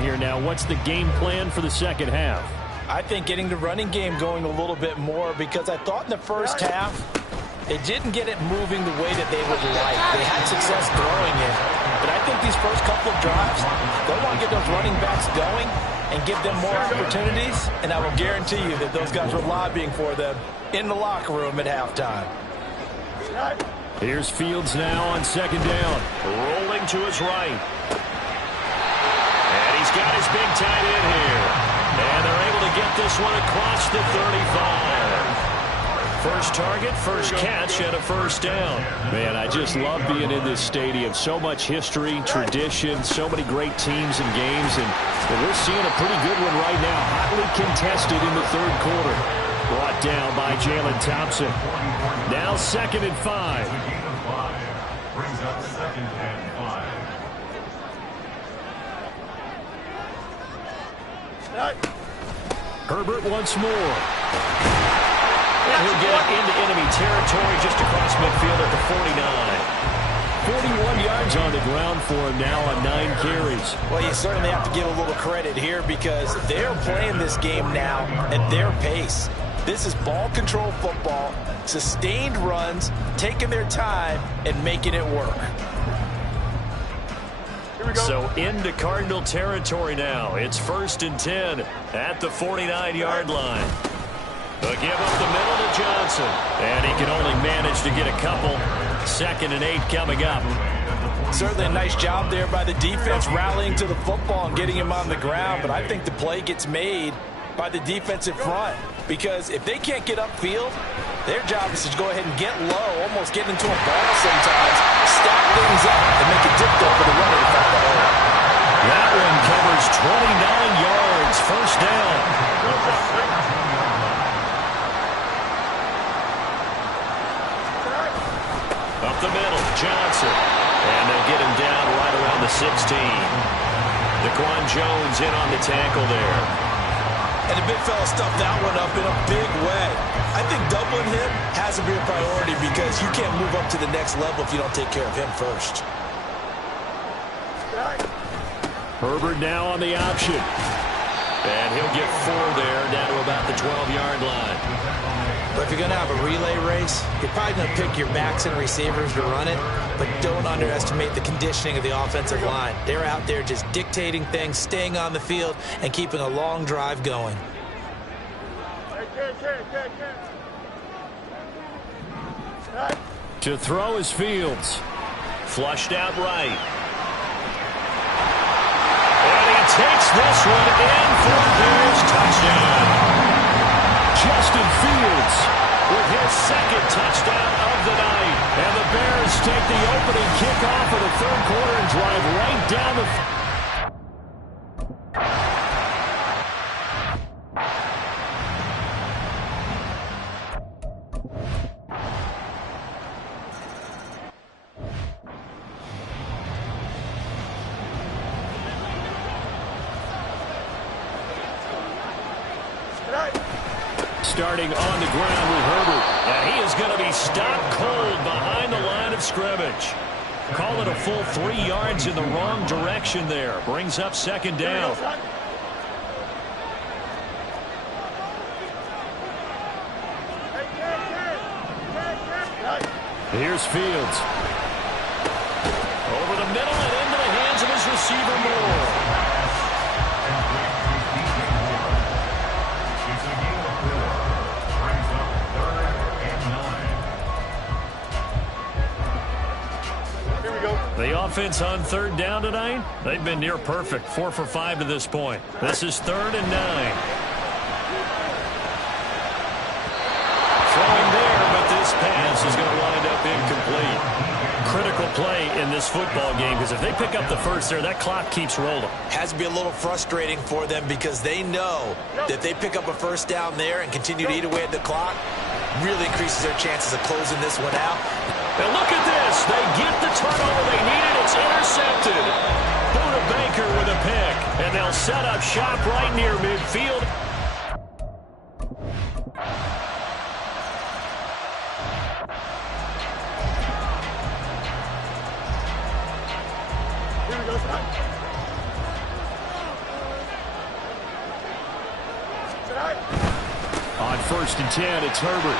touchdown here now. What's the game plan for the second half? I think getting the running game going a little bit more, because I thought in the first half they didn't get it moving the way that they would like. They had success throwing it, but I think these first couple of drives, they want to get those running backs going and give them more opportunities, and I will guarantee you that those guys were lobbying for them in the locker room at halftime. Here's Fields now on second down. Rolling to his right. And he's got his big tight end here. And they're able to get this one across the 35. First target, first catch, and a first down. Man, I just love being in this stadium. So much history, tradition, so many great teams and games. And we're seeing a pretty good one right now. Hotly contested in the third quarter. Brought down by Jalen Thompson. Now 2nd and 5. Brings up 2nd and 5. Herbert once more. And he'll get it into enemy territory just across midfield at the 49. 41 yards on the ground for him now on 9 carries. Well, you certainly have to give a little credit here, because they're playing this game now at their pace. This is ball control football, sustained runs, taking their time, and making it work. So into Cardinal territory now. It's 1st and 10 at the 49-yard line. A give up the middle to Johnson. And he can only manage to get a couple. 2nd and 8 coming up. Certainly a nice job there by the defense, rallying to the football and getting him on the ground. But I think the play gets made by the defensive front, because if they can't get upfield, their job is to go ahead and get low, almost get into a ball sometimes, stack things up, and make it difficult for the runner to find the hole. That one covers 29 yards. First down. Up the middle, Johnson. And they'll get him down right around the 16. Daquan Jones in on the tackle there. And the big fella stuffed that one up in a big way. I think doubling him has to be a priority, because you can't move up to the next level if you don't take care of him first. Herbert now on the option. And he'll get 4 there, down to about the 12-yard line. But if you're going to have a relay race, you're probably going to pick your backs and receivers to run it, but don't underestimate the conditioning of the offensive line. They're out there just dictating things, staying on the field, and keeping a long drive going. To throw is Fields. Flushed out right. And he takes this one in for a Bears touchdown. Justin Fields with his 2nd touchdown of the night. And the Bears take the opening kickoff of the third quarter and drive right down the... Starting on the ground with Herbert. And he is going to be stopped cold behind the line of scrimmage. Call it a full 3 yards in the wrong direction there. Brings up 2nd down. Here's Fields. Over the middle and into the hands of his receiver Moore. The offense on 3rd down tonight, they've been near perfect. 4 for 5 to this point. This is 3rd and 9. Throwing there, but this pass is going to wind up incomplete. Critical play in this football game, because if they pick up the first there, that clock keeps rolling. Has to be a little frustrating for them, because they know that if they pick up a first down there and continue to eat away at the clock, really increases their chances of closing this one out. And look at this. They get the turnover they needed. It's intercepted. Buda Baker with a pick. And they'll set up shop right near midfield. first and 10. It's Herbert.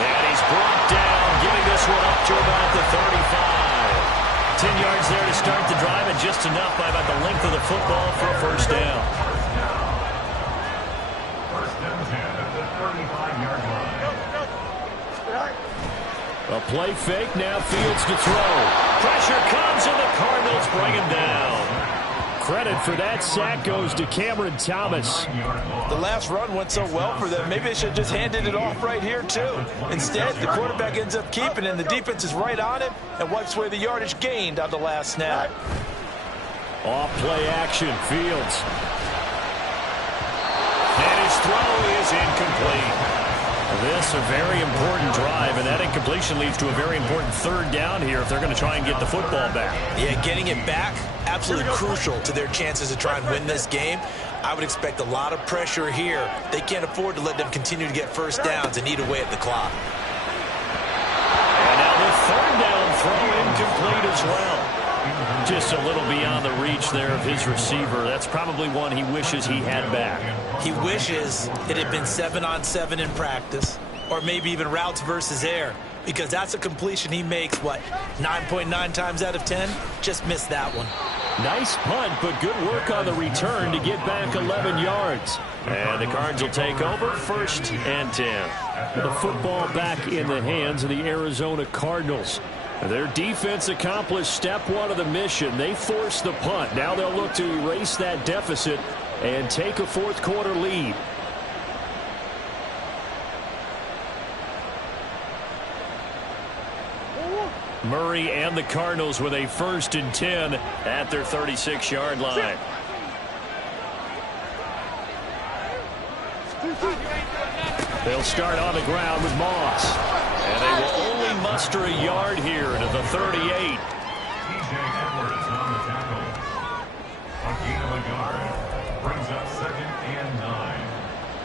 And he's brought down, giving this one up to about the 35. 10 yards there to start the drive, and just enough by about the length of the football for a first down. First and 10 at the 35-yard line. A play fake, now Fields to throw. Pressure comes, and the Cardinals bring him down. Credit for that sack goes to Cameron Thomas. The last run went so well for them. Maybe they should have just handed it off right here, too. Instead, the quarterback ends up keeping it, and the defense is right on him and wipes away the yardage gained on the last snap. Off play action, Fields. And his throw is incomplete. This a very important drive, and that incompletion leads to a very important third down here if they're going to try and get the football back. Yeah, getting it back, absolutely crucial to their chances to try and win this game. I would expect a lot of pressure here. They can't afford to let them continue to get first downs and eat away at the clock. And now the third down throw incomplete as well. Just a little beyond the reach there of his receiver. That's probably one he wishes he had back. He wishes it had been 7-on-7 in practice, or maybe even routes versus air, because that's a completion he makes, 9.9 times out of 10? Just missed that one. Nice punt, but good work on the return to get back 11 yards. And the Cards will take over, first and 10. The football back in the hands of the Arizona Cardinals. Their defense accomplished step one of the mission. They forced the punt. Now they'll look to erase that deficit and take a fourth quarter lead. Murray and the Cardinals with a first and 10 at their 36-yard line. They'll start on the ground with Moss. And they will only muster a yard here to the 38. TJ Edwards on the tackle. A gain of a yard brings up second and 9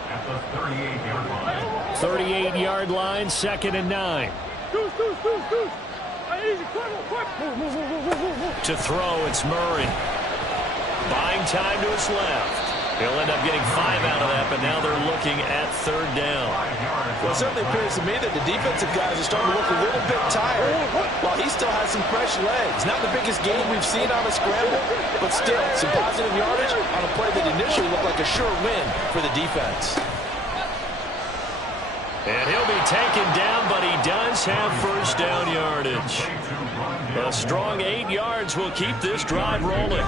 at the 38-yard line. 38-yard line, second and 9. To throw, it's Murray. Buying time to his left. He'll end up getting 5 out of that, but now they're looking at third down. Well, it certainly appears to me that the defensive guys are starting to look a little bit tired, while he still has some fresh legs. Not the biggest game we've seen on a scramble, but still some positive yardage on a play that initially looked like a sure win for the defense. And he'll be taken down, but he does have first down yardage. A strong 8 yards will keep this drive rolling.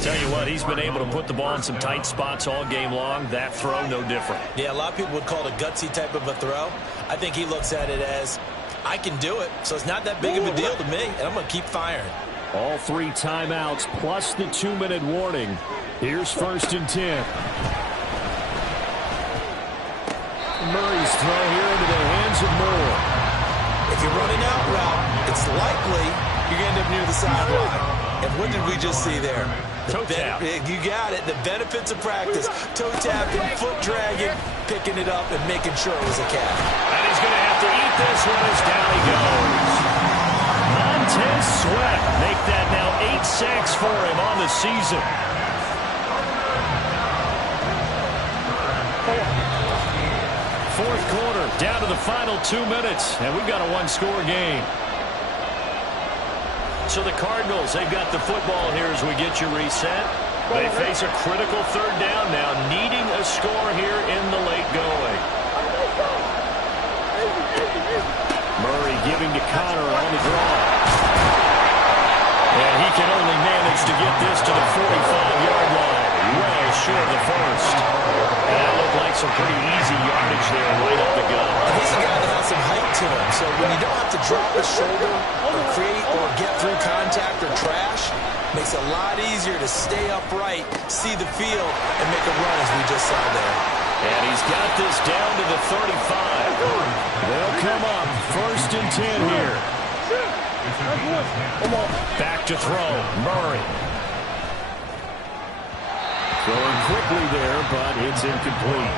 Tell you what, he's been able to put the ball in some tight spots all game long. That throw, no different. Yeah, a lot of people would call it a gutsy type of a throw. I think he looks at it as, I can do it, so it's not that big of a deal to me, and I'm going to keep firing. All 3 timeouts plus the 2-minute warning. Here's first and 10. Murray's throw here into the hands of Moore. If you're running out route, it's likely you're going to end up near the sideline. And what did we just see there? Toe tap. You got it. The benefits of practice. Toe tapping, foot dragging, picking it up, and making sure it was a catch. And he's going to have to eat this one as down he goes. Montez Sweat make that now 8 sacks for him on the season. Fourth quarter, down to the final 2 minutes, and we've got a 1-score game. So the Cardinals, they've got the football here as we get you reset. They face a critical third down now, needing a score here in the late going. Murray giving to Connor on the draw. And he can only manage to get this to the 45-yard line. Well short of the first. And that looked like some pretty easy yardage there right up the gut. He's a guy that has some height to him, so when you don't have to drop his shoulder or create or get through contact or trash, makes it a lot easier to stay upright, see the field, and make a run as we just saw there. And he's got this down to the 35. They'll come up first and 10 here. Back to throw, Murray. Throwing quickly there, but it's incomplete.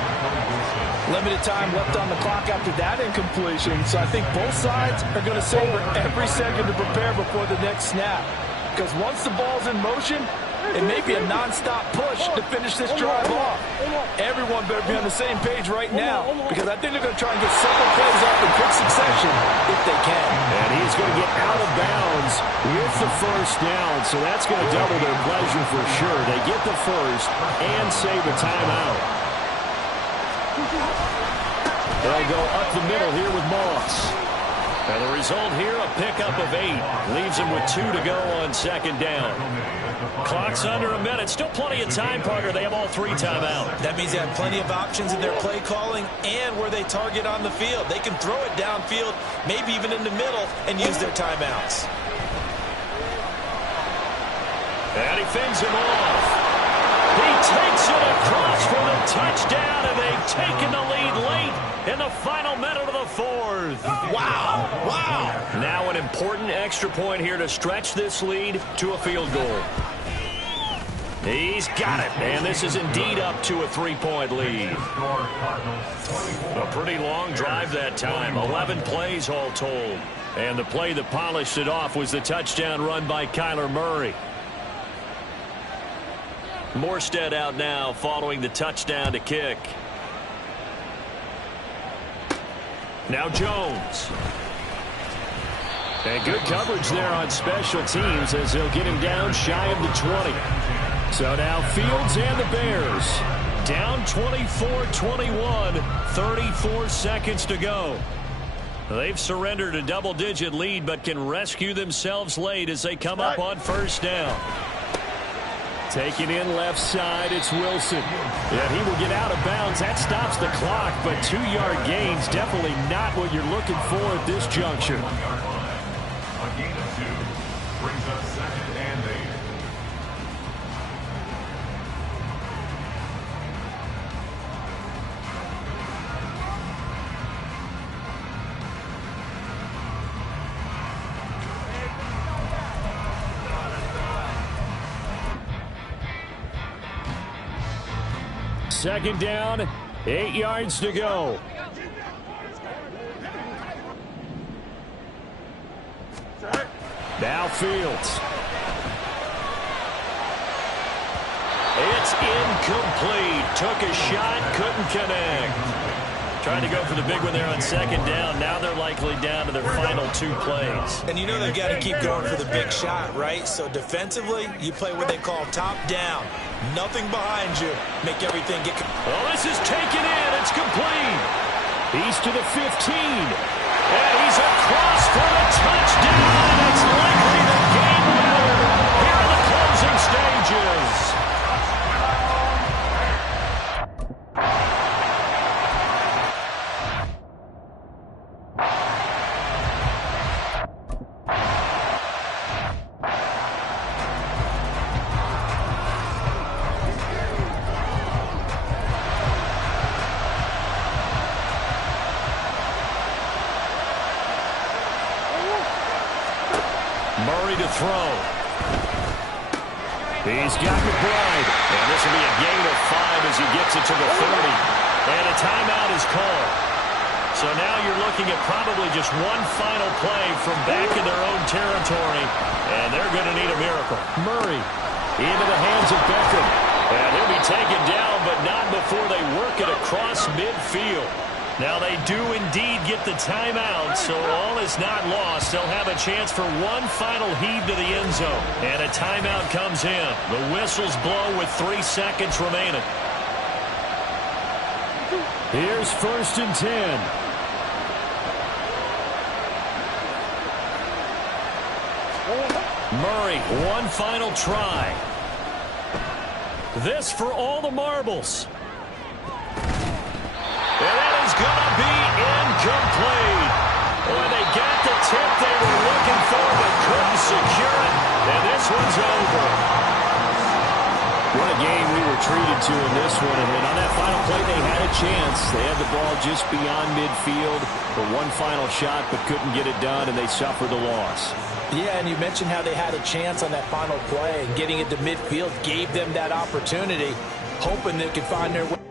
Limited time left on the clock after that incompletion, so I think both sides are going to savor every second to prepare before the next snap. Because once the ball's in motion, It may be a nonstop push to finish this drive off. Everyone better be on the same page right now because I think they're going to try and get several plays off in quick succession if they can. And he's going to get out of bounds with the first down, so that's going to double their pleasure for sure. They get the first and save a timeout. They'll go up the middle here with Moss. And the result here, a pickup of 8. Leaves him with 2 to go on second down. Clock's under a minute. Still plenty of time, Parker. They have all 3 timeouts. That means they have plenty of options in their play calling and where they target on the field. They can throw it downfield, maybe even in the middle, and use their timeouts. And he fends him off. He takes it across for the touchdown, and they've taken the lead late in the final minute of the 4th. Wow, wow. Now an important extra point here to stretch this lead to a field goal. He's got it, and this is indeed up to a 3-point lead. A pretty long drive that time, 11 plays all told. And the play that polished it off was the touchdown run by Kyler Murray. Morstead out now following the touchdown to kick. Now Jones. And good coverage there on special teams as they'll get him down shy of the 20. So now Fields and the Bears down 24-21, 34 seconds to go. They've surrendered a double-digit lead but can rescue themselves late as they come up on first down. Taking in left side, it's Wilson. And he will get out of bounds. That stops the clock, but 2-yard gains definitely not what you're looking for at this juncture. A gain of 2 brings up second and 8. Second down, 8 yards to go. Now Fields. It's incomplete. Took a shot, couldn't connect. Trying to go for the big one there on second down. Now they're likely down to their final 2 plays. And you know they've got to keep going for the big shot, right? So defensively, you play what they call top down. Nothing behind you. Make everything get... Well, this is taken in. It's complete. He's to the 15. And he's across for the touchdown. And it's likely the game winner here in the closing stages. Murray to throw. He's got McBride. And this will be a gain of 5 as he gets it to the 30. And a timeout is called. So now you're looking at probably just one final play from back in their own territory. And they're going to need a miracle. Murray into the hands of Beckham. And he'll be taken down, but not before they work it across midfield. Now they do indeed get the timeout, so all is not lost. They'll have a chance for one final heave to the end zone. And a timeout comes in. The whistles blow with 3 seconds remaining. Here's 1st and 10. Murray, one final try. This for all the marbles. And that is going to be incomplete. Boy, they got the tip they were looking for, but couldn't secure it. And this one's over. What a game we were treated to in this one. And on that final play, they had a chance. They had the ball just beyond midfield for one final shot, but couldn't get it done, and they suffered the loss. Yeah, and you mentioned how they had a chance on that final play, and getting it to midfield gave them that opportunity, hoping they could find their way.